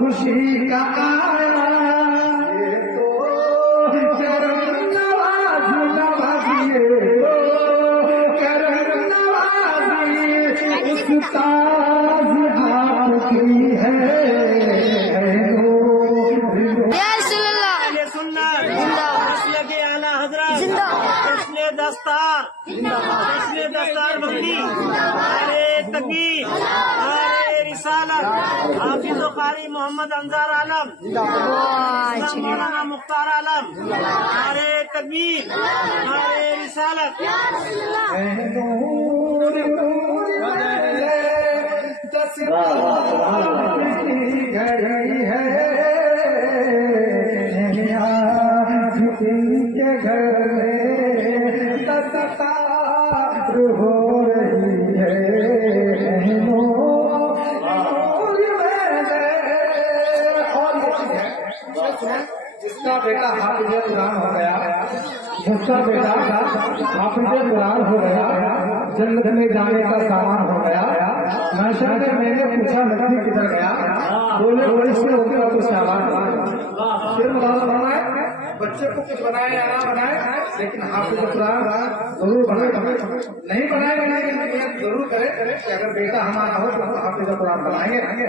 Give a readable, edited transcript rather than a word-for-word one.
خوشی کا آیا یہ تو کرم نوازی کرم نوازی استاد آپ کی ہے بندی ارے تقی ارے رسالت حافظ و قاری محمد انصار عالم مولانا مختار عالم ارے تقبیر ارے رسالت ہو رہی ہے جس کا بیٹا حافظ قرآن ہو گیا جس کا بیٹا حافظ قرآن ہو گیا جنت میں جانے کا سامان ہو گیا میں نے پوچھا لڑکی کدھر گیا بولے بڑی سے ہوتے اور کچھ آواز پھر بنانا ہے بچے کو کچھ بنائے یا نہ بنائے لیکن حافظ قرآن ضرور بنائے نہیں بنائے ضرور کرے کہ اگر بیٹا ہمارا ہو تو حافظ قرآن بنائیں گے